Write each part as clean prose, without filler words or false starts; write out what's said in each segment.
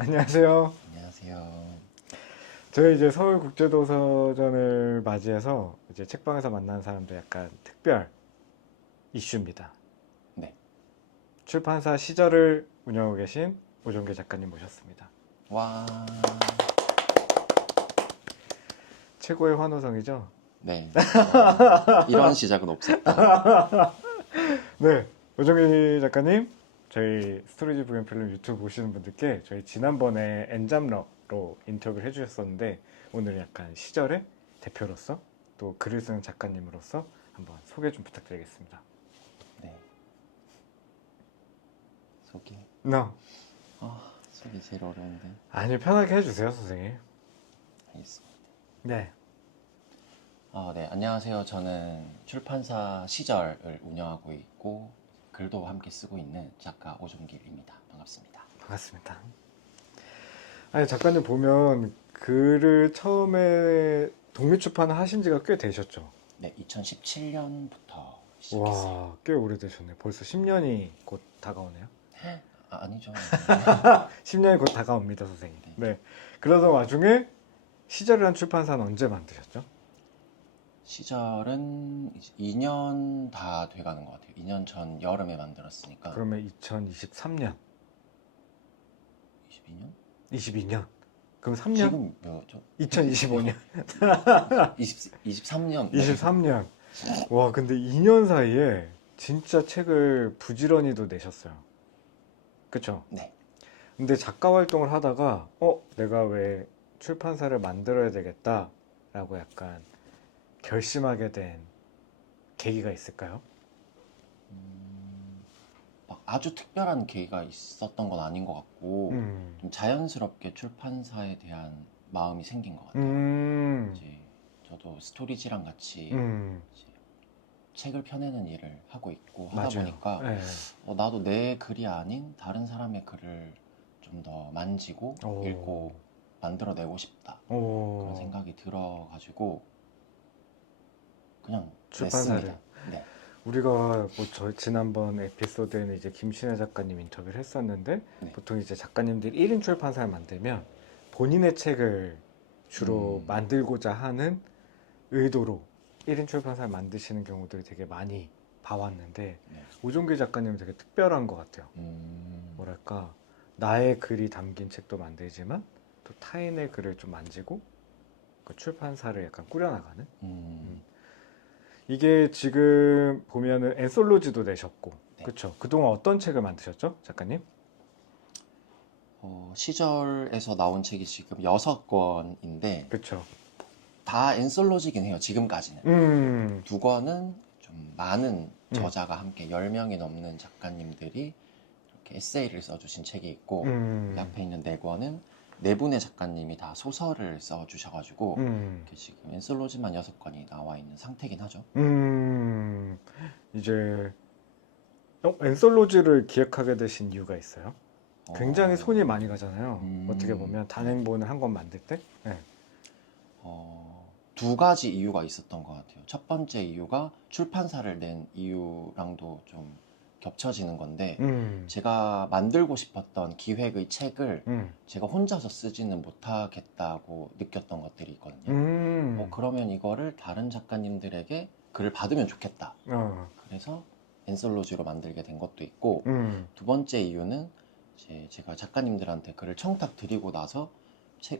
안녕하세요. 안녕하세요. 저희 이제 서울국제도서전을 맞이해서 이제 책방에서 만나는 사람들 약간 특별 이슈입니다. 네. 출판사 시절을 운영하고 계신 오종계 작가님 모셨습니다. 와. 최고의 환호성이죠? 네. 이런 시작은 없었다. 네, 오종계 작가님, 저희 스토리지 부연 필름 유튜브 보시는 분들께 저희 지난번에 엔잡러로 인터뷰를 해주셨었는데 오늘은 약간 시절의 대표로서 또 글을 쓰는 작가님으로서 한번 소개 좀 부탁드리겠습니다. 네. 소개. No. 소개 제일 어려운데. 아니요, 편하게 해주세요, 선생님. 알겠습니다. 네. 네. 안녕하세요. 저는 출판사 시절을 운영하고 있고 글도 함께 쓰고 있는 작가 오종길입니다. 반갑습니다. 반갑습니다. 아니, 작가님 보면 글을 처음에 독립출판을 하신 지가 꽤 되셨죠? 네. 2017년부터 시작했어요. 와, 꽤 오래되셨네요. 벌써 10년이 곧 다가오네요. 아니죠. 10년이 곧 다가옵니다, 선생님. 네. 네. 그러던 와중에 시절이란 출판사는 언제 만드셨죠? 시절은 이제 2년 다 돼가는 것 같아요. 2년 전 여름에 만들었으니까. 그러면 2023년, 22년? 22년. 그럼 3년? 지금 뭐죠? 2025년, 23년. 23년. 와, 근데 2년 사이에 진짜 책을 부지런히도 내셨어요. 그쵸? 네. 근데 작가 활동을 하다가, 내가 왜 출판사를 만들어야 되겠다라고 약간 결심하게 된 계기가 있을까요? 막 아주 특별한 계기가 있었던 건 아닌 것 같고 좀 자연스럽게 출판사에 대한 마음이 생긴 것 같아요. 이제 저도 스토리지랑 같이 이제 책을 펴내는 일을 하고 있고 하다 맞아요. 보니까 네. 나도 내 글이 아닌 다른 사람의 글을 좀 더 만지고 오. 읽고 만들어내고 싶다. 오. 그런 생각이 들어가지고 그냥 출판사를. 냈습니다. 네. 우리가 저 지난번 에피소드에는 이제 김신혜 작가님 인터뷰를 했었는데 네. 보통 이제 작가님들이 1인 출판사를 만들면 본인의 책을 주로 만들고자 하는 의도로 1인 출판사를 만드시는 경우들이 되게 많이 봐왔는데 네. 오종길 작가님은 되게 특별한 것 같아요. 음, 뭐랄까, 나의 글이 담긴 책도 만들지만 또 타인의 글을 좀 만지고 그 출판사를 약간 꾸려나가는. 이게 지금 보면은 앤솔로지도 내셨고, 네. 그쵸? 그동안 어떤 책을 만드셨죠, 작가님? 시절에서 나온 책이 지금 6권인데 그쵸? 다 앤솔로지긴 해요. 지금까지는. 2권은 좀 많은 저자가 함께 10명이 넘는 작가님들이 이렇게 에세이를 써주신 책이 있고 옆에 있는 4권은 4분의 작가님이 다 소설을 써주셔가지고 이렇게 지금 앤솔로지만 6권이 나와 있는 상태긴 하죠. 이제 앤솔로지를 기획하게 되신 이유가 있어요? 굉장히 손이 많이 가잖아요. 어떻게 보면 단행본을 한 권 만들 때. 네. 2가지 이유가 있었던 것 같아요. 첫 번째 이유가 출판사를 낸 이유랑도 좀 겹쳐지는 건데 제가 만들고 싶었던 기획의 책을 제가 혼자서 쓰지는 못하겠다고 느꼈던 것들이 있거든요. 그러면 이거를 다른 작가님들에게 글을 받으면 좋겠다. 그래서 앤솔로지로 만들게 된 것도 있고 2번째 이유는 제가 작가님들한테 글을 청탁 드리고 나서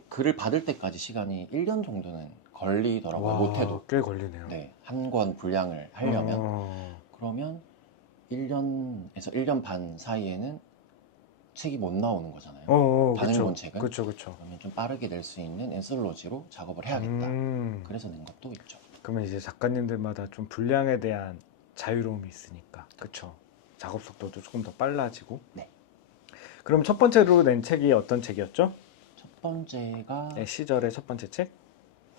글을 받을 때까지 시간이 1년 정도는 걸리더라고요. 와, 못해도. 꽤 걸리네요. 네, 한 권 분량을 하려면. 그러면 1년에서 1년 반 사이에는 책이 못 나오는 거잖아요. 단행본 책은. 그쵸, 그쵸. 그러면 좀 빠르게 낼 수 있는 앤솔로지로 작업을 해야겠다. 그래서 낸 것도 있죠. 그러면 이제 작가님들마다 좀 분량에 대한 자유로움이 있으니까. 그쵸. 작업 속도도 조금 더 빨라지고. 네. 그럼 첫 번째로 낸 책이 어떤 책이었죠? 첫 번째가 네, 시절의 첫 번째 책?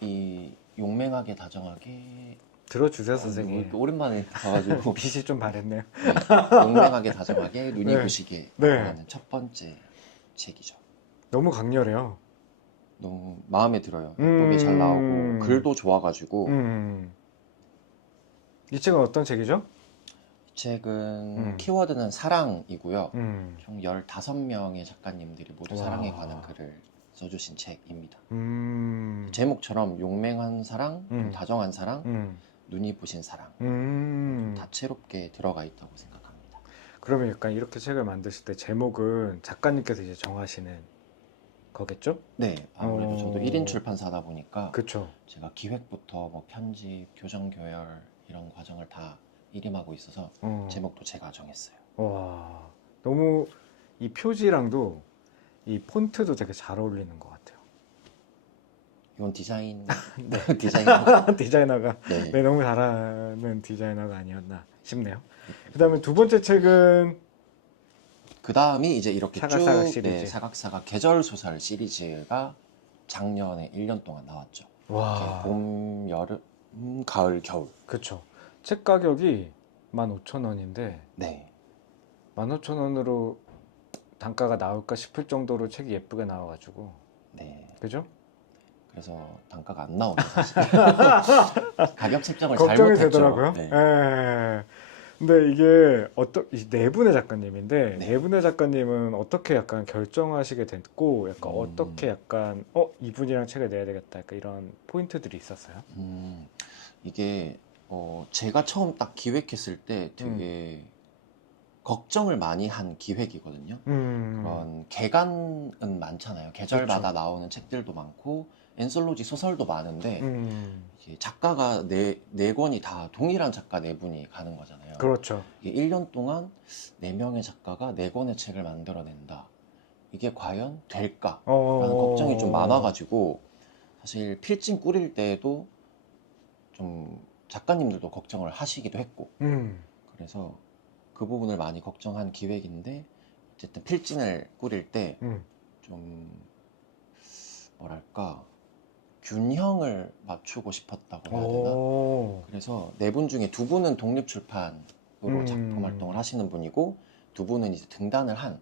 이 용맹하게 다정하게 들어주세요, 선생님. 이렇게 오랜만에 봐가지고 빛이 좀 바랬네요. 네, 용맹하게 다정하게 눈이 네. 부시게 네. 하는 첫 번째 책이죠. 너무 강렬해요. 너무 마음에 들어요. 예쁘게 잘 나오고 글도 좋아가지고 이 책은 어떤 책이죠? 이 책은 키워드는 사랑이고요. 총 15명의 작가님들이 모두 와. 사랑에 관한 글을 써주신 책입니다. 제목처럼 용맹한 사랑, 좀 다정한 사랑, 눈이 부신 사랑, 좀 다채롭게 들어가 있다고 생각합니다. 그러면 약간 이렇게 책을 만드실 때 제목은 작가님께서 이제 정하시는 거겠죠? 네, 아무래도 저도 1인 어. 출판사다 보니까 그쵸. 제가 기획부터 뭐 편집, 교정, 교열 이런 과정을 다 일임하고 있어서 제목도 제가 정했어요. 와, 너무 이 표지랑도 이 폰트도 되게 잘 어울리는 것 같아요. 이건 디자인, 네. 디자인. 디자이너가 네. 네, 너무 잘하는 디자이너가 아니었나 싶네요. 그 다음에 두 번째 책은 그 다음이 이제 이렇게 사각사각 쭉 시리즈. 네, 사각사각 계절 소설 시리즈가 작년에 1년 동안 나왔죠. 와, 이렇게 봄, 여름, 가을, 겨울. 그쵸. 책 가격이 15,000원인데 네. 15,000원으로 단가가 나올까 싶을 정도로 책이 예쁘게 나와가지고 네. 그죠? 그래서 단가가 안 나옵니다, 사실. 가격 책정을 걱정이 잘못했죠. 되더라고요. 네. 예. 근데 이게 이네 분의 작가님인데 네. 네 분의 작가님은 어떻게 약간 결정하시게 됐고 약간 어떻게 약간 이분이랑 책을 내야 되겠다 약간 이런 포인트들이 있었어요? 이게 제가 처음 딱 기획했을 때 되게 걱정을 많이 한 기획이거든요. 그런 개간은 많잖아요. 계절마다 그렇죠. 나오는 책들도 많고 엔솔로지 소설도 많은데 이게 작가가 네 권이 다 동일한 작가 네 분이 가는 거잖아요. 그렇죠. 이게 1년 동안 4명의 작가가 4권의 책을 만들어낸다. 이게 과연 될까? 라는 걱정이 좀 많아가지고 사실 필진 꾸릴 때에도 좀 작가님들도 걱정을 하시기도 했고 그래서 그 부분을 많이 걱정한 기획인데 어쨌든 필진을 꾸릴 때 좀 뭐랄까 균형을 맞추고 싶었다고 해야 되나? 그래서 4분 중에 2분은 독립출판으로 작품 활동을 하시는 분이고 2분은 이제 등단을 한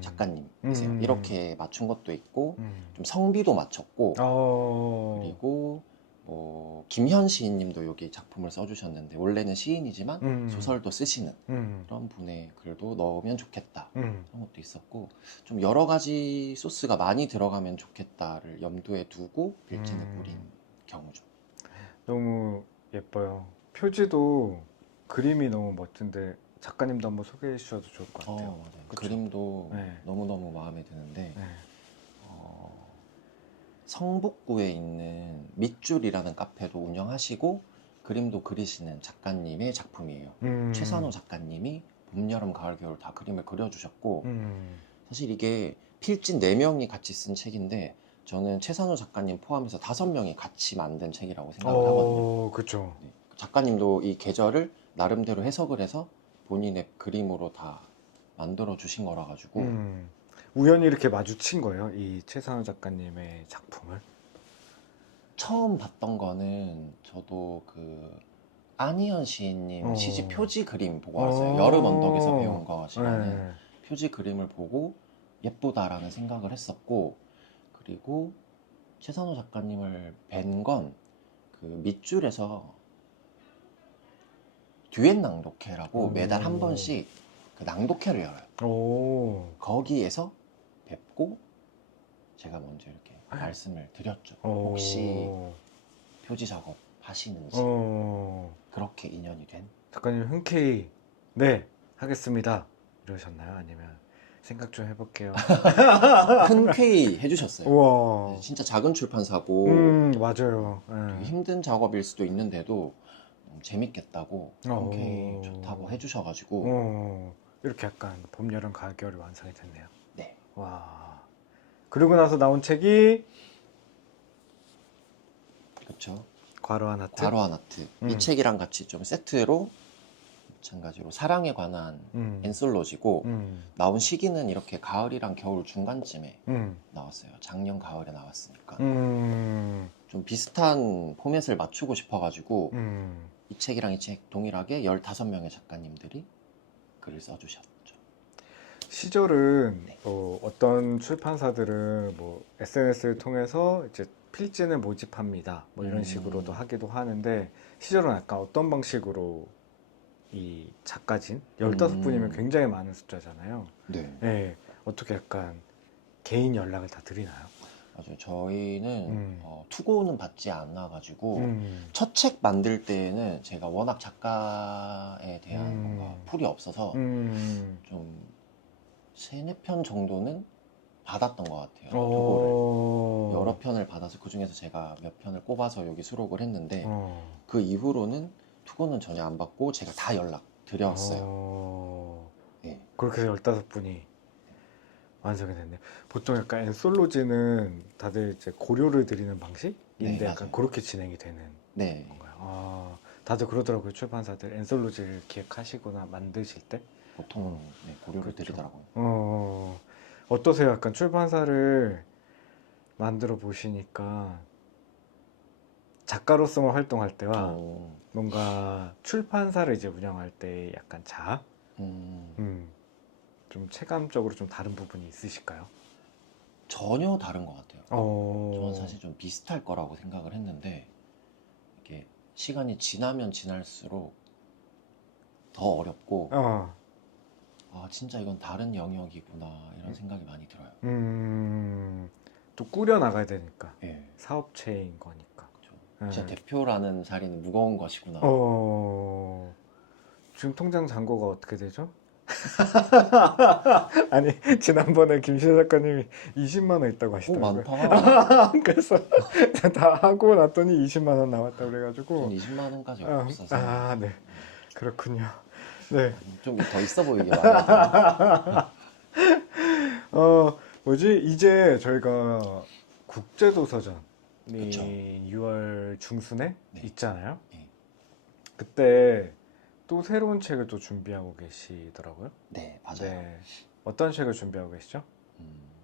작가님이세요. 이렇게 맞춘 것도 있고 좀 성비도 맞췄고 그리고 뭐 김현 시인님도 여기 작품을 써주셨는데 원래는 시인이지만 소설도 쓰시는 그런 분의 글도 넣으면 좋겠다 그런 것도 있었고 좀 여러 가지 소스가 많이 들어가면 좋겠다를 염두에 두고 빌진을 꾸린 경우죠. 너무 예뻐요. 표지도 그림이 너무 멋진데 작가님도 한번 소개해 주셔도 좋을 것 같아요. 맞아요. 그쵸? 그림도 네. 너무너무 마음에 드는데 네. 성북구에 있는 밑줄이라는 카페도 운영하시고 그림도 그리시는 작가님의 작품이에요. 최산호 작가님이 봄, 여름, 가을, 겨울 다 그림을 그려주셨고 사실 이게 필진 4명이 같이 쓴 책인데 저는 최산호 작가님 포함해서 5명이 같이 만든 책이라고 생각을 하거든요. 그쵸. 네. 작가님도 이 계절을 나름대로 해석을 해서 본인의 그림으로 다 만들어 주신 거라 가지고 우연히 이렇게 마주친 거예요, 이 최상우 작가님의 작품을? 처음 봤던 거는 저도 그 안희연 시인님 시집 표지 그림 보고 왔어요. 여름 언덕에서 배운 것이라는 표지 그림을 보고 예쁘다라는 생각을 했었고 그리고 최선호 작가님을 뵌 건 그 밑줄에서 듀엣 낭독회라고 매달 한 번씩 그 낭독회를 열어요. 거기에서 뵙고 제가 먼저 이렇게 말씀을 드렸죠. 혹시 표지 작업 하시는지 그렇게 인연이 된 작가님 흔쾌히 네 하겠습니다 이러셨나요? 아니면 생각 좀 해볼게요. 흔쾌히 해주셨어요. 우와. 진짜 작은 출판사고 맞아요. 되게 힘든 작업일 수도 있는데도 재밌겠다고 흔쾌히 좋다고 해주셔가지고 이렇게 약간 봄, 여름, 가을, 겨울이 완성이 됐네요. 네. 와. 그리고 나서 나온 책이 그렇죠. 과로한 하트. 과로한 아트. 이 책이랑 같이 좀 세트로 마찬가지로 사랑에 관한 엔솔로지고 나온 시기는 이렇게 가을이랑 겨울 중간쯤에 나왔어요. 작년 가을에 나왔으니까 좀 비슷한 포맷을 맞추고 싶어가지고 이 책이랑 이 책 동일하게 15명의 작가님들이 글을 써주셨죠. 시절은 어떤 출판사들은 뭐 SNS를 통해서 이제 필진을 모집합니다. 뭐 이런 식으로도 하기도 하는데 시절은 약간 어떤 방식으로 이 작가진 15분이면 굉장히 많은 숫자잖아요. 네. 네, 어떻게 약간 개인 연락을 다 드리나요? 맞아요. 저희는 투고는 받지 않아가지고 음. 첫 책 만들 때에는 제가 워낙 작가에 대한 뭔가 풀이 없어서 좀 세네 편 정도는 받았던 것 같아요. 투고를 여러 편을 받아서 그 중에서 제가 몇 편을 꼽아서 여기 수록을 했는데 그 이후로는 투고는 전혀 안 받고 제가 다 연락 드렸어요. 네. 그렇게 해서 15분이 완성이 됐네요. 보통 약간 엔솔로지는 다들 이제 고료를 드리는 방식인데 네, 약간 맞아요. 그렇게 진행이 되는 네. 건가요? 다들 그러더라고요. 출판사들 엔솔로지를 기획하시거나 만드실 때 보통은 네, 고료를 그렇죠. 드리더라고요. 어떠세요? 약간 출판사를 만들어 보시니까 작가로서만 활동할 때와 뭔가 출판사를 이제 운영할 때 약간 자아? 좀 체감적으로 좀 다른 부분이 있으실까요? 전혀 다른 것 같아요. 저는 사실 좀 비슷할 거라고 생각을 했는데 이게 시간이 지나면 지날수록 더 어렵고 아 진짜 이건 다른 영역이구나 이런 생각이 많이 들어요. 또 꾸려 나가야 되니까 예. 사업체인 거니까. 그렇죠. 진짜 대표라는 자리는 무거운 것이구나. 지금 통장 잔고가 어떻게 되죠? 아니 지난번에 김시현 작가님이 20만 원 있다고 오 하시더라고요. 많다. 그래서 다 하고 났더니 20만 원 나왔다 그래가지고 전 20만 원까지 없어서. 네. 그렇군요. 네. 좀 더 있어 보이게 말해요. 뭐지? 이제 저희가 국제도서전이 그쵸. 6월 중순에 네. 있잖아요. 네. 그때 또 새로운 책을 또 준비하고 계시더라고요. 네 맞아요. 네. 어떤 책을 준비하고 계시죠?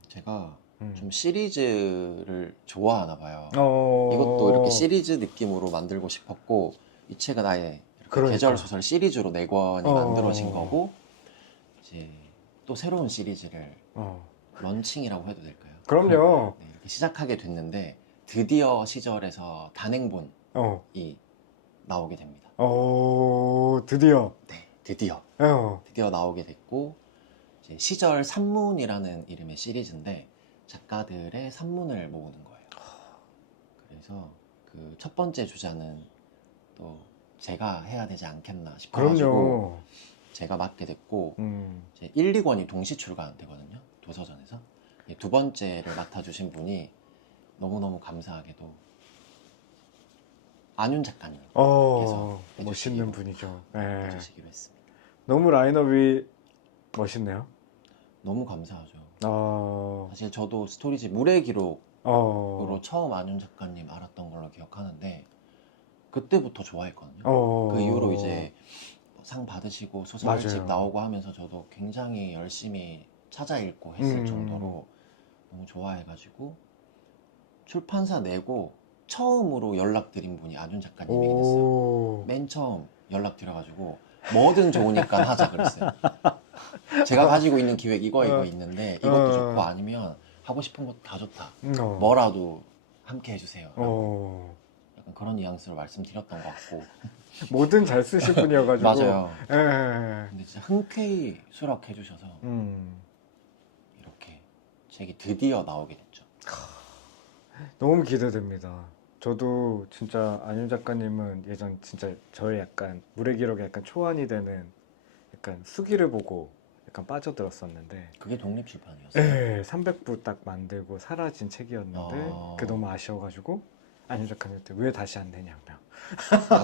제가 좀 시리즈를 좋아하나 봐요. 어... 이것도 이렇게 시리즈 느낌으로 만들고 싶었고 이 책은 아예 이렇게 계절 소설 시리즈로 4권이 만들어진 거고 이제 또 새로운 시리즈를 런칭이라고 해도 될까요? 그럼요. 네, 이렇게 시작하게 됐는데 드디어 시절에서 단행본이 나오게 됩니다. 드디어. 네, 드디어 나오게 됐고 이제 시절 산문이라는 이름의 시리즈인데 작가들의 산문을 모으는 거예요. 그래서 그 첫 번째 주자는 또 제가 해야 되지 않겠나 싶어가지고 제가 맡게 됐고 이제 1, 2권이 동시 출간되거든요. 도서전에서. 두 번째를 맡아주신 분이 너무너무 감사하게도 안윤 작가님께서 멋있는 분이죠. 해주시기로 했습니다. 너무 라인업이 멋있네요. 너무 감사하죠. 사실 저도 스토리집 물의 기록으로 처음 안윤 작가님 알았던 걸로 기억하는데 그때부터 좋아했거든요. 그 이후로 이제 상 받으시고 소설집 나오고 하면서 저도 굉장히 열심히 찾아 읽고 했을 정도로 너무 좋아해가지고 출판사 내고 처음으로 연락드린 분이 안윤 작가님이긴 했어요. 맨 처음 연락드려가지고 뭐든 좋으니까 하자 그랬어요. 제가 가지고 있는 기획 이거 있는데 이것도 좋고 아니면 하고 싶은 것도 다 좋다. 뭐라도 함께 해주세요. 약간 그런 뉘앙스로 말씀드렸던 것 같고 뭐든 잘 쓰실 분이어가지고 맞아요. 근데 진짜 흔쾌히 수락해 주셔서 이렇게 책이 드디어 나오게 됐죠. 너무 기대됩니다. 저도 진짜 안윤 작가님은 예전 진짜 저의 약간 물의 기록에 약간 초안이 되는 약간 수기를 보고 약간 빠져들었었는데 그게 독립출판이었어요? 네, 300부 딱 만들고 사라진 책이었는데 그게 너무 아쉬워가지고 안윤 작가님한테 왜 다시 안 내냐며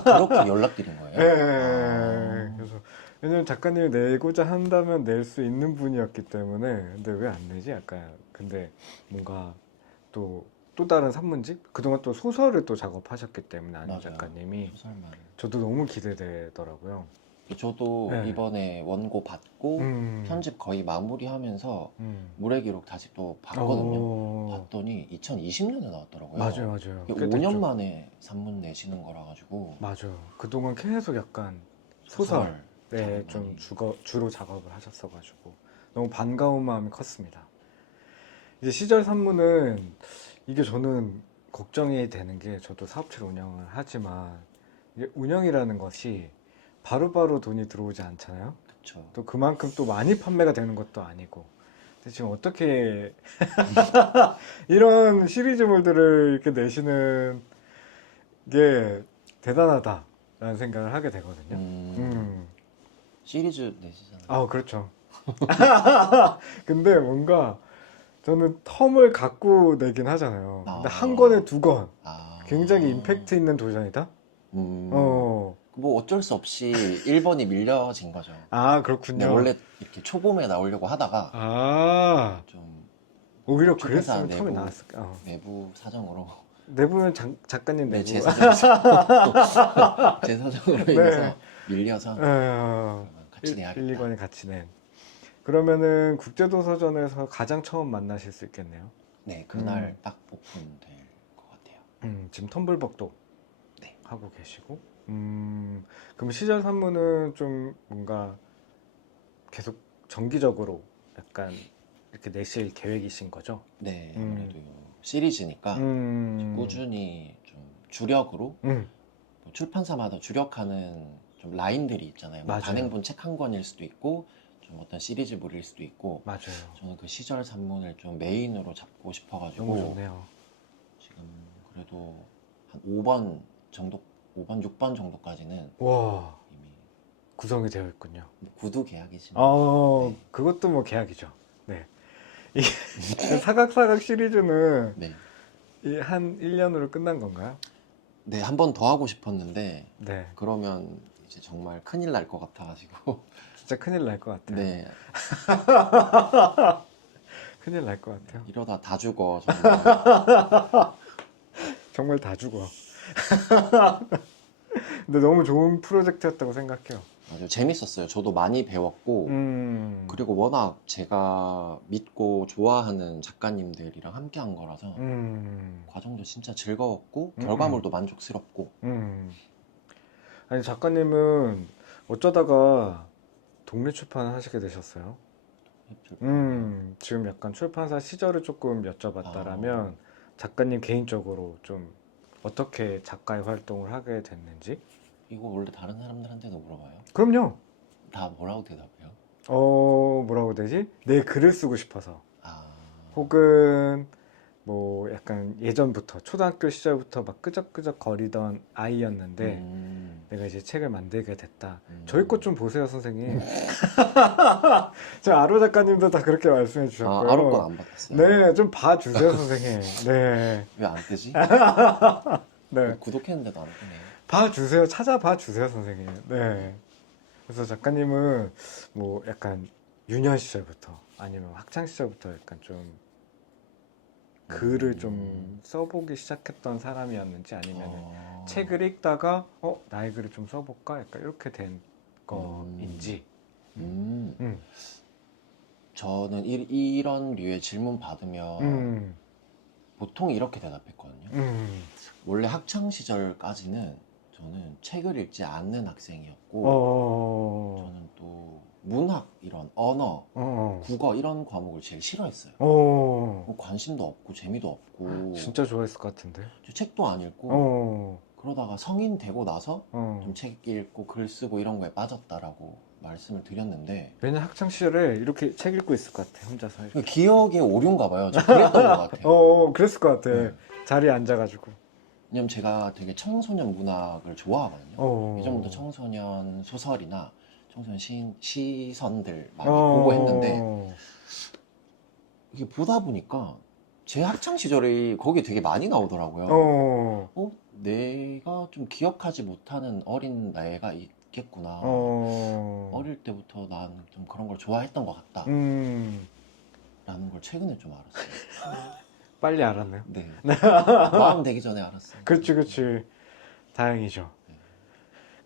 그렇게 연락드린 거예요? 네, 그래서 왜냐면 작가님이 내고자 한다면 낼 수 있는 분이었기 때문에 근데 왜 안 내지? 약간 근데 뭔가 또 다른 산문집? 그동안 또 소설을 또 작업하셨기 때문에 안윤 작가님이 소설만. 저도 너무 기대되더라고요. 저도 이번에 원고 받고 편집 거의 마무리하면서 물의 기록 다시 또 봤거든요. 봤더니 2020년에 나왔더라고요. 맞아요. 5년 만에 산문 내시는 거라 가지고. 맞아요. 그동안 계속 약간 소설에 좀 주로 작업을 하셨어가지고 너무 반가운 마음이 컸습니다. 이제 시절 산문은 이게 저는 걱정이 되는 게 저도 사업체를 운영을 하지만 이게 운영이라는 것이 바로바로 돈이 들어오지 않잖아요. 그쵸. 또 그만큼 또 많이 판매가 되는 것도 아니고. 근데 지금 어떻게 이런 시리즈물들을 이렇게 내시는 게 대단하다라는 생각을 하게 되거든요. 시리즈 내시잖아요. 아, 그렇죠. 근데 뭔가 저는 텀을 갖고 내긴 하잖아요. 근데 한 권에 두 권. 굉장히 임팩트 있는 도전이다? 뭐 어쩔 수 없이 1번이 밀려진 거죠. 아, 네, 그렇군요. 원래 이렇게 초봄에 나오려고 하다가 아, 좀 오히려 출판사 그랬으면 텀이 나왔을까? 내부 사정으로 내부는 작가님 네, 내부. 제 사정으로 제 사정으로 네. 인해서 밀려서 어, 그러면 같이 1, 내야겠다. 2권이 같이 낸. 그러면은 국제도서전에서 가장 처음 만나실 수 있겠네요. 네, 그날 딱 오픈될 것 같아요. 지금 텀블벅도 네. 하고 계시고. 그럼 시절 산문은 좀 뭔가 계속 정기적으로 약간 이렇게 내실 계획이신 거죠? 네, 아무래도 시리즈니까 꾸준히 좀 주력으로 뭐 출판사마다 주력하는 좀 라인들이 있잖아요. 뭐 맞아요. 단행본 책 한 권일 수도 있고 좀 어떤 시리즈물일 수도 있고 맞아요. 저는 그 시절 산문을 좀 메인으로 잡고 싶어가지고 너무 좋네요. 지금 그래도 한 5번 정도, 5번, 6번 정도까지는 와, 이미 구성이 되어 있군요. 뭐 구두 계약이지만 네. 그것도 뭐 계약이죠. 네. 이게 사각사각 시리즈는 네. 한 1년으로 끝난 건가요? 네, 한 번 더 하고 싶었는데 네. 그러면 이제 정말 큰일 날 것 같아가지고 진짜 큰일 날 것 같아요. 네, 큰일 날 것 같아요. 이러다 다 죽어 정말. 정말 다 죽어. 근데 너무 좋은 프로젝트였다고 생각해요. 아주 재밌었어요. 저도 많이 배웠고 그리고 워낙 제가 믿고 좋아하는 작가님들이랑 함께 한 거라서 과정도 진짜 즐거웠고 결과물도 만족스럽고 아니, 작가님은 어쩌다가 독립출판을 하시게 되셨어요? 지금 약간 출판사 시절을 조금 여쭤봤다라면 작가님 개인적으로 좀 어떻게 작가의 활동을 하게 됐는지? 이거 원래 다른 사람들한테도 물어봐요? 그럼요. 다 뭐라고 대답해요? 뭐라고 되지? 내 글을 쓰고 싶어서. 아, 혹은 뭐 약간 예전부터 초등학교 시절부터 막 끄적끄적 거리던 아이였는데 내가 이제 책을 만들게 됐다. 저희 것 좀 보세요, 선생님. 저 아로 작가님도 다 그렇게 말씀해 주셨고요. 아로 건 안 받았어요. 네, 좀 봐주세요, 선생님. 네, 왜 안 뜨지? 네, 구독했는데도 안 뜨네. 봐주세요, 찾아봐 주세요, 선생님. 네. 그래서 작가님은 뭐 약간 유년 시절부터 아니면 학창 시절부터 약간 좀 글을 좀 써보기 시작했던 사람이었는지 아니면 책을 읽다가 나의 글을 좀 써볼까? 약간 이렇게 된 거인지. 저는 이런 류의 질문 받으면 보통 이렇게 대답했거든요. 원래 학창 시절까지는 저는 책을 읽지 않는 학생이었고 저는 또 문학 이런 언어, 국어 이런 과목을 제일 싫어했어요. 뭐 관심도 없고 재미도 없고 진짜 좋아했을 것 같은데. 저 책도 안 읽고 그러다가 성인 되고 나서 좀 책 읽고 글 쓰고 이런 거에 빠졌다라고 말씀을 드렸는데 왜냐 학창 시절에 이렇게 책 읽고 있을 것 같아 혼자서 이렇게. 기억의 오류인가 봐요. 저 그랬던 것 같아요. 그랬을 것 같아. 네. 자리에 앉아가지고. 왜냐면 제가 되게 청소년 문학을 좋아하거든요. 예전부터 청소년 소설이나 청소년 시선들 많이 보고 했는데 이게 보다 보니까 제 학창 시절이 거기 되게 많이 나오더라고요. 내가 좀 기억하지 못하는 어린 나이가 있겠구나. 어릴 때부터 난 좀 그런 걸 좋아했던 것 같다. 라는 걸 최근에 좀 알았어요. 빨리 알았네요. 네. 마음 되기 전에 알았어요. 그렇지. 다행이죠.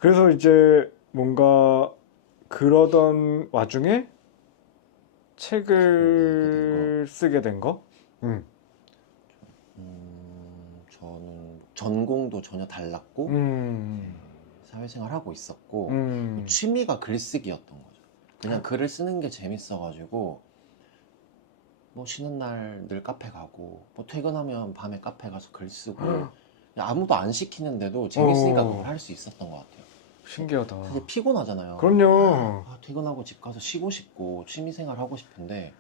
그래서 이제 뭔가 그러던 와중에 책을 쓰게 된 거? 저는 전공도 전혀 달랐고 사회생활 하고 있었고 취미가 글쓰기였던 거죠. 그냥 글을 쓰는 게 재밌어가지고 뭐 쉬는 날 늘 카페 가고 뭐 퇴근하면 밤에 카페 가서 글 쓰고 아무도 안 시키는데도 재밌으니까 그걸 할 수 있었던 것 같아요. 신기하다. 사실 피곤하잖아요. 그럼요. 퇴근하고 집 가서 쉬고 싶고 취미생활 하고 싶은데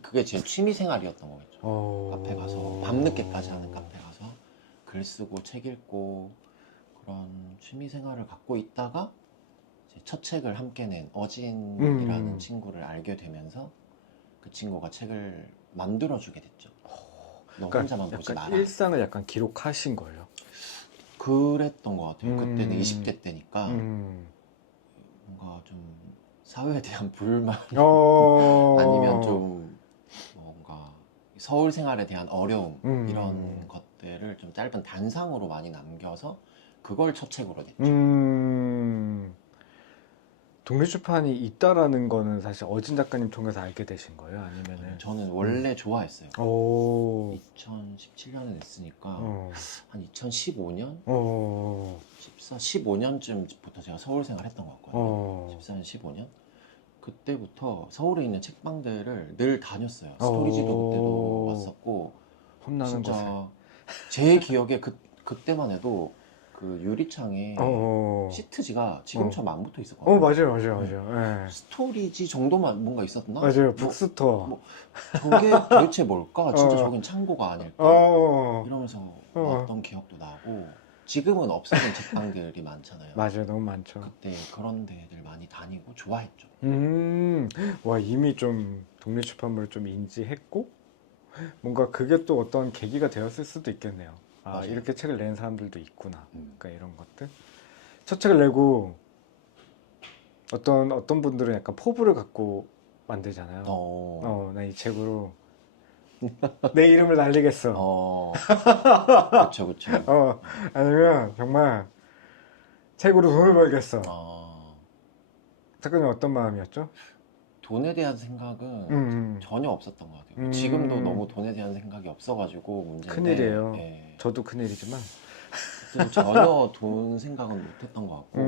그게 제 취미생활이었던 거겠죠. 카페 가서 밤늦게까지 하는 카페 가서 글 쓰고 책 읽고 그런 취미생활을 갖고 있다가 이제 첫 책을 함께 낸 어진이라는 친구를 알게 되면서 그 친구가 책을 만들어주게 됐죠. 너 혼자만 보지 약간 마라. 일상을 약간 기록하신 거예요. 그랬던 것 같아요. 그때는 20대 때니까 뭔가 좀 사회에 대한 불만 아니면 좀 뭔가 서울 생활에 대한 어려움 이런 것들을 좀 짧은 단상으로 많이 남겨서 그걸 첫 책으로 냈죠. 독립출판이 있다라는 거는 사실 어진 작가님 통해서 알게 되신 거예요? 아니면은? 저는 원래 좋아했어요. 오. 2017년에 냈으니까 어. 한 2015년? 어. 15년쯤부터 제가 서울 생활했던 것 같거든요. 14년, 15년? 그때부터 서울에 있는 책방들을 늘 다녔어요. 스토리지도 그때도 왔었고 험나는 곳에. 진짜 제 기억에 그때만 해도 그 유리창에 시트지가 지금처럼 안 붙어 있었거든요. 맞아요. 예. 스토리지 정도만 뭔가 있었나? 맞아요. 북스토어. 저게 도대체 뭘까? 진짜 저긴 창고가 아닐까? 이러면서 왔던 기억도 나고 지금은 없어진 책방들이 많잖아요. 맞아요. 너무 많죠. 그때 그런 데들 많이 다니고 좋아했죠. 와, 이미 좀 독립출판물을 좀 인지했고 뭔가 그게 또 어떤 계기가 되었을 수도 있겠네요. 아, 맞아요. 이렇게 책을 낸 사람들도 있구나. 그러니까 이런 것들. 첫 책을 내고 어떤 분들은 약간 포부를 갖고 만들잖아요. 나 이 책으로 내 이름을 날리겠어. 그쵸. 아니면 정말 책으로 돈을 벌겠어. 작가님 어떤 마음이었죠? 돈에 대한 생각은 전혀 없었던 것 같아요. 지금도 너무 돈에 대한 생각이 없어가지고 문제인데. 큰일이에요. 네. 저도 큰일이지만. 전혀 돈 생각은 못했던 것 같고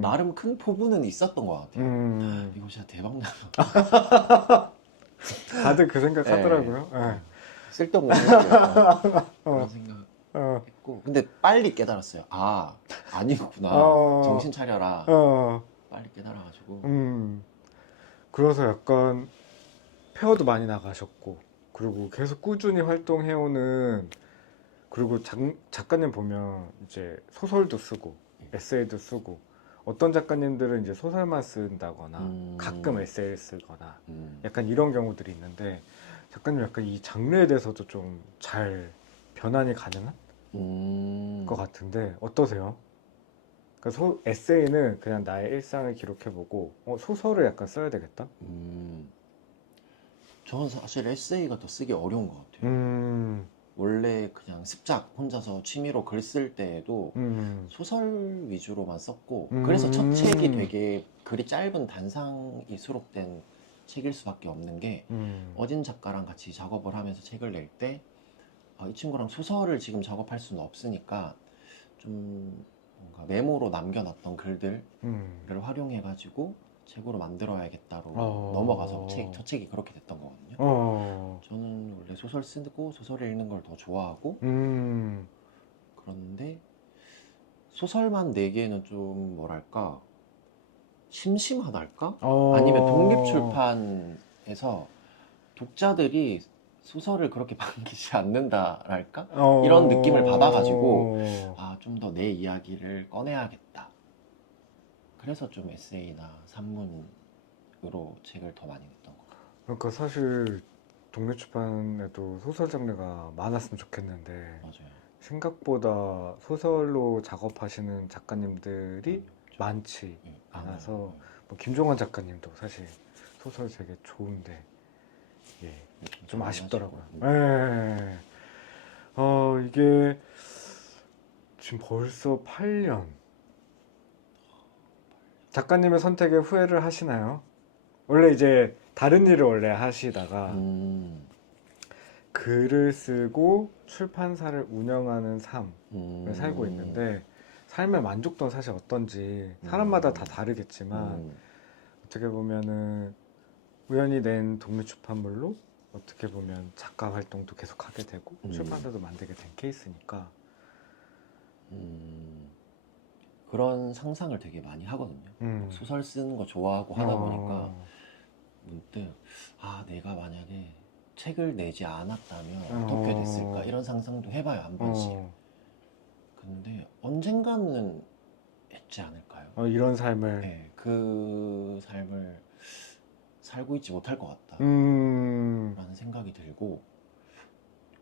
나름 큰 포부는 있었던 것 같아요. 이거 진짜 대박 나서 다들 그 생각 하더라고요. 네. 쓸데없는 생각이었다. 그런 생각했고 근데 빨리 깨달았어요. 아니구나. 정신 차려라. 빨리 깨달아가지고 그래서 약간 페어도 많이 나가셨고 그리고 계속 꾸준히 활동해오는 그리고 작가님 보면 이제 소설도 쓰고 에세이도 쓰고 어떤 작가님들은 이제 소설만 쓴다거나 가끔 에세이를 쓰거나 약간 이런 경우들이 있는데 작가님 약간 이 장르에 대해서도 좀 잘 변환이 가능한 것 같은데 어떠세요? 그러니까 에세이는 그냥 나의 일상을 기록해보고 소설을 약간 써야 되겠다? 저는 사실 에세이가 더 쓰기 어려운 것 같아요. 원래 그냥 습작 혼자서 취미로 글 쓸 때에도 소설 위주로만 썼고 그래서 첫 책이 되게 글이 짧은 단상이 수록된 책일 수밖에 없는 게 어진 작가랑 같이 작업을 하면서 책을 낼 때 이 친구랑 소설을 지금 작업할 수는 없으니까 좀 뭔가 메모로 남겨놨던 글들을 활용해가지고 책으로 만들어야겠다로 넘어가서 첫 책이 그렇게 됐던 거거든요. 저는 원래 소설 쓰고 소설 읽는 걸 더 좋아하고 그런데 소설만 내기에는 좀 뭐랄까 심심하달까? 아니면 독립출판에서 독자들이 소설을 그렇게 반기지 않는다랄까? 이런 느낌을 받아가지고 좀 더 내 이야기를 꺼내야겠다. 그래서 좀 에세이나 산문으로 책을 더 많이 냈던 것 같아요. 그러니까 사실 독립출판에도 소설 장르가 많았으면 좋겠는데 맞아요. 생각보다 소설로 작업하시는 작가님들이 많지 않아서 뭐 김종환 작가님도 사실 소설 되게 좋은데 좀 아쉽더라고요. 이게 지금 벌써 8년. 작가님의 선택에 후회를 하시나요? 원래 이제 다른 일을 원래 하시다가 글을 쓰고 출판사를 운영하는 삶을 살고 있는데 삶의 만족도는 사실 어떤지 사람마다 다 다르겠지만 어떻게 보면은 우연히 낸 독립출판물로 어떻게 보면 작가 활동도 계속 하게 되고 출판사도 만들게 된 케이스니까 그런 상상을 되게 많이 하거든요. 소설 쓰는 거 좋아하고 하다 보니까 문득 내가 만약에 책을 내지 않았다면 어떻게 됐을까 이런 상상도 해봐요, 한 번씩. 근데 언젠가는 했지 않을까요? 이런 삶을. 네, 그 삶을 살고 있지 못할 것 같다 라는 생각이 들고,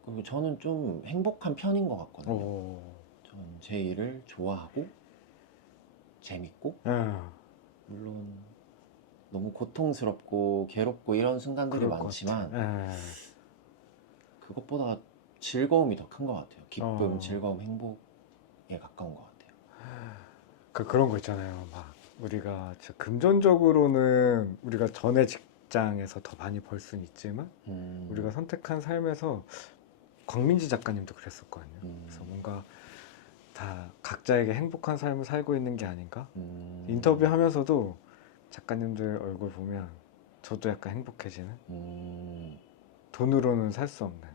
그리고 저는 좀 행복한 편인 것 같거든요. 저는 제 일을 좋아하고 재밌고, 물론 너무 고통스럽고 괴롭고 이런 순간들이 그럴 것 많지만 같아. 그것보다 즐거움이 더 큰 것 같아요. 기쁨, 어. 즐거움, 행복에 가까운 것 같아요. 그런 거 있잖아요. 막 우리가 진짜 금전적으로는 우리가 전에 직장에서 더 많이 벌 수는 있지만 우리가 선택한 삶에서 광민지 작가님도 그랬었거든요. 그래서 뭔가 다 각자에게 행복한 삶을 살고 있는 게 아닌가? 인터뷰하면서도 작가님들 얼굴 보면 저도 약간 행복해지는? 돈으로는 살 수 없는.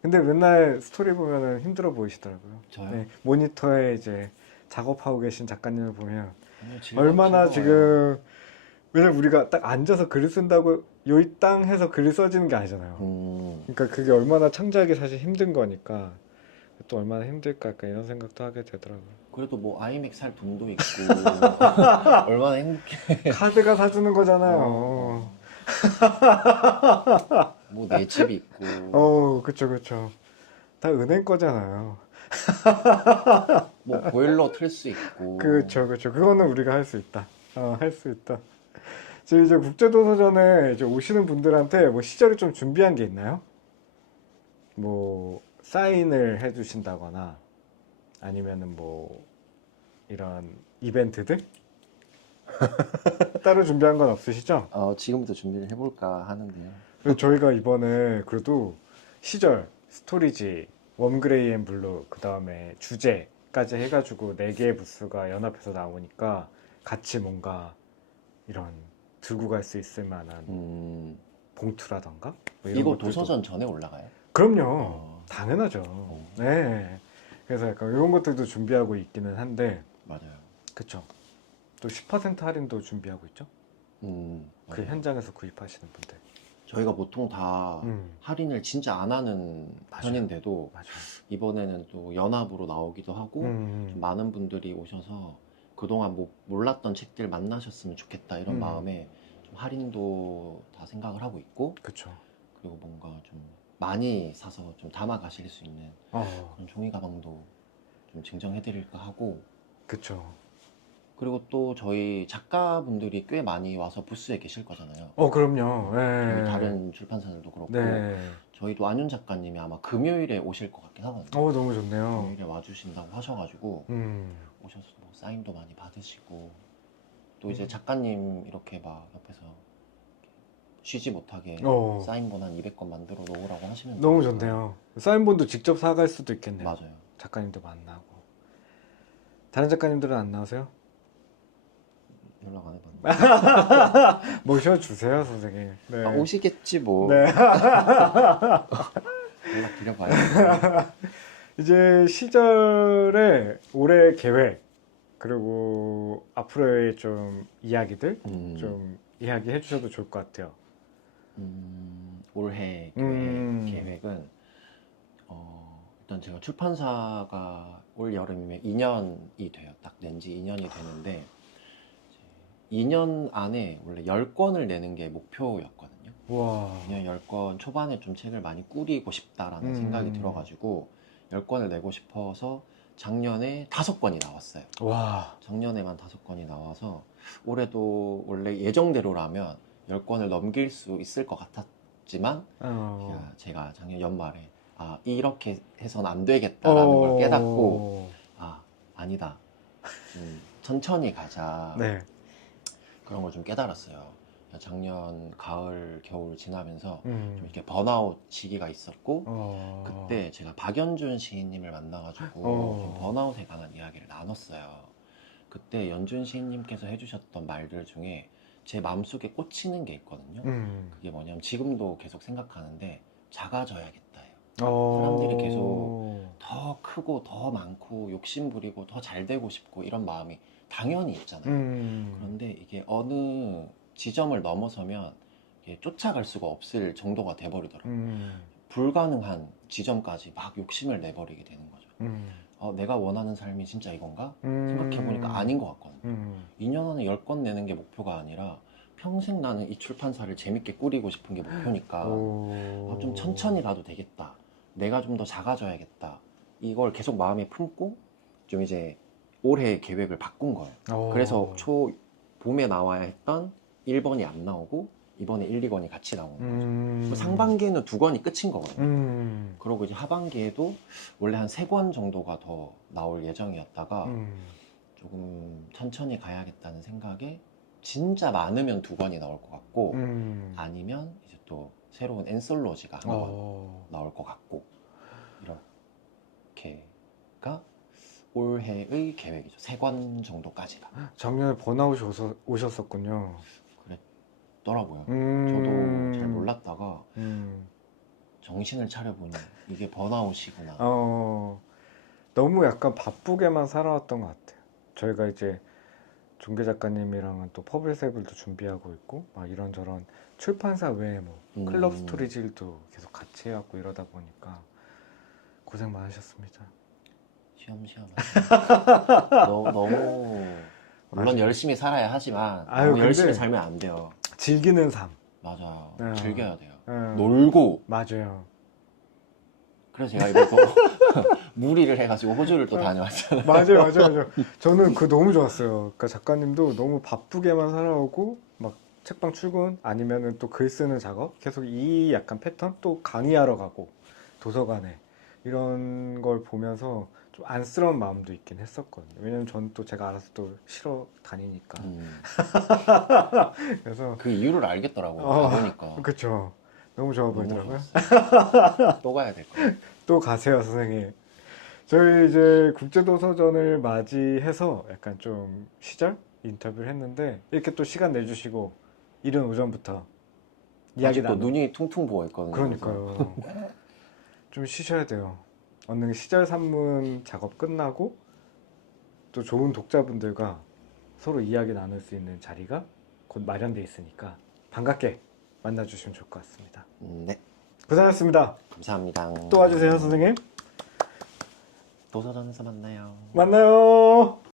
근데 맨날 스토리 보면은 힘들어 보이시더라고요. 저요? 네, 모니터에 이제 작업하고 계신 작가님을 보면 아니요, 얼마나 즐거워요. 지금, 왜냐면 우리가 딱 앉아서 글을 쓴다고 요이 땅 해서 글이 써지는 게 아니잖아요. 그러니까 그게 얼마나 창작이 사실 힘든 거니까 또 얼마나 힘들까 약간 이런 생각도 하게 되더라고요. 그래도 뭐 아이맥 살 돈도 있고 얼마나 행복해. 카드가 사주는 거잖아요. 뭐 내 집 있고 그쵸, 그쵸. 다 은행 거잖아요. 뭐 보일러 틀 수 있고. 그쵸, 그쵸. 그거는 우리가 할 수 있다. 할 수 있다. 지금 이제 국제도서전에 이제 오시는 분들한테 뭐 시절을 좀 준비한 게 있나요? 뭐 사인을 해주신다거나 아니면은 뭐 이런 이벤트들 따로 준비한 건 없으시죠? 지금부터 준비를 해볼까 하는데요. 그래서 저희가 이번에 그래도 시절, 스토리지, 웜그레이 앤 블루, 그 다음에 주제까지 해가지고 4개의 부스가 연합해서 나오니까 같이 뭔가 이런 들고 갈 수 있을 만한 봉투라던가 뭐 이런 이거 것들도. 도서전 전에 올라가요? 그럼요. 당연하죠. 네. 그래서 약간 이런 것들도 준비하고 있기는 한데. 맞아요. 그쵸. 또 10% 할인도 준비하고 있죠. 그 맞아요. 현장에서 구입하시는 분들. 저희가 보통 다 할인을 진짜 안 하는 맞아요. 편인데도 맞아요. 이번에는 또 연합으로 나오기도 하고 좀 많은 분들이 오셔서 그동안 뭐 몰랐던 책들 만나셨으면 좋겠다 이런 마음에 좀 할인도 다 생각을 하고 있고, 그쵸. 그리고 뭔가 좀 많이 사서 좀 담아 가실 수 있는 그런 종이 가방도 좀 증정해 드릴까 하고. 그쵸. 그리고 또 저희 작가분들이 꽤 많이 와서 부스에 계실 거잖아요. 그럼요. 저희 네. 다른 출판사들도 그렇고. 네. 저희도 안윤 작가님이 아마 금요일에 오실 것 같긴 하거든요. 너무 좋네요. 금요일에 와주신다고 하셔가지고 오셔서 뭐 사인도 많이 받으시고, 또 이제 작가님 이렇게 막 옆에서 쉬지 못하게 사인본 한 200권 만들어 놓으라고 하시면 너무 되니까. 좋네요. 사인본도 직접 사갈 수도 있겠네요. 맞아요. 작가님도 만나고. 다른 작가님들은 안 나오세요? 연락 안 해봤는데. 모셔주세요, 선생님. 네. 오시겠지 뭐. 네. 연락 드려봐요. 이제 시절의 올해 계획, 그리고 앞으로의 좀 이야기들 좀 이야기해 주셔도 좋을 것 같아요. 올해 계획은 일단 제가 출판사가 올 여름이면 2년이 돼요. 딱 낸 지 2년이 되는데 2년 안에 원래 10권을 내는 게 목표였거든요. 와. 2년 10권 초반에 좀 책을 많이 꾸리고 싶다라는 생각이 들어가지고 10권을 내고 싶어서 작년에 5권이 나왔어요. 와. 작년에만 5권이 나와서 올해도 원래 예정대로라면 10권을 넘길 수 있을 것 같았지만 제가 작년 연말에 이렇게 해선 안 되겠다라는 걸 깨닫고 아니다, 천천히 가자. 네. 그런 걸 좀 깨달았어요. 작년 가을 겨울 지나면서 좀 이렇게 번아웃 시기가 있었고 그때 제가 박연준 시인님을 만나가지고 좀 번아웃에 관한 이야기를 나눴어요. 그때 연준 시인님께서 해주셨던 말들 중에 제 마음속에 꽂히는 게 있거든요. 그게 뭐냐면 지금도 계속 생각하는데 작아져야겠다예요. 사람들이 계속 더 더 크고 더 많고 욕심 부리고 더 잘 되고 싶고 이런 마음이 당연히 있잖아요. 그런데 이게 어느 지점을 넘어서면 이게 쫓아갈 수가 없을 정도가 돼버리더라고요. 불가능한 지점까지 막 욕심을 내버리게 되는 거죠. 내가 원하는 삶이 진짜 이건가? 생각해보니까 아닌 것 같거든요. 2년 안에 10권 내는 게 목표가 아니라 평생 나는 이 출판사를 재밌게 꾸리고 싶은 게 목표니까 좀 천천히라도 되겠다. 내가 좀 더 작아져야겠다. 이걸 계속 마음에 품고 좀 이제 올해 계획을 바꾼 거예요. 그래서 봄에 나와야 했던 1번이 안 나오고 이번에 1, 2권이 같이 나오는 거죠. 상반기에는 2권이 끝인 거거든요. 그리고 이제 하반기에도 원래 한 3권 정도가 더 나올 예정이었다가 조금 천천히 가야겠다는 생각에 진짜 많으면 2권이 나올 것 같고 아니면 이제 또 새로운 엔솔로지가 하나 나올 것 같고 이렇게가 올해의 계획이죠. 3권 정도까지가. 작년에 번아웃이 오셨었군요. 그랬더라고요. 저도 잘 몰랐다가 정신을 차려보니 이게 번아웃이구나. 너무 약간 바쁘게만 살아왔던 것 같아요. 저희가 이제 종교 작가님이랑은 또 퍼블세블도 준비하고 있고 막 이런저런 출판사 외에 뭐 클럽 스토리질도 계속 같이 해왔고 이러다 보니까 고생 많으셨습니다. 쉬엄쉬엄. 너무 물론 맞아. 열심히 살아야 하지만 아유, 너무 열심히 근데 살면 안 돼요. 즐기는 삶. 맞아. 네. 즐겨야 돼요. 네. 놀고. 맞아요. 그래서 제가 이거 또 무리를 해가지고 호주를 또 다녀왔잖아요. 맞아요. 저는 그 너무 좋았어요. 그러니까 작가님도 너무 바쁘게만 살아오고 막 책방 출근 아니면은 또 글 쓰는 작업 계속 이 약간 패턴 또 강의하러 가고 도서관에 이런 걸 보면서 좀 안쓰러운 마음도 있긴 했었거든요. 왜냐면 저는 또 제가 알아서 또 쉬러 다니니까. 그래서 그 이유를 알겠더라고요. 가보니까. 그쵸. 너무 좋아 너무 보이더라고요. 좋았어요. 또 가야 될 거예요. 또 가세요, 선생님. 저희 이제 국제도서전을 맞이해서 약간 좀 시절 인터뷰를 했는데 이렇게 또 시간 내주시고 이른 오전부터 이야기 아직도 나누고 눈이 퉁퉁 부어 있거든요. 그러니까요. 좀 쉬셔야 돼요. 얼른 시절 산문 작업 끝나고 또 좋은 독자분들과 서로 이야기 나눌 수 있는 자리가 곧 마련돼 있으니까 반갑게 만나주시면 좋을 것 같습니다. 네. 고생하셨습니다. 감사합니다. 또 와주세요, 선생님. 도서전에서 만나요. 만나요.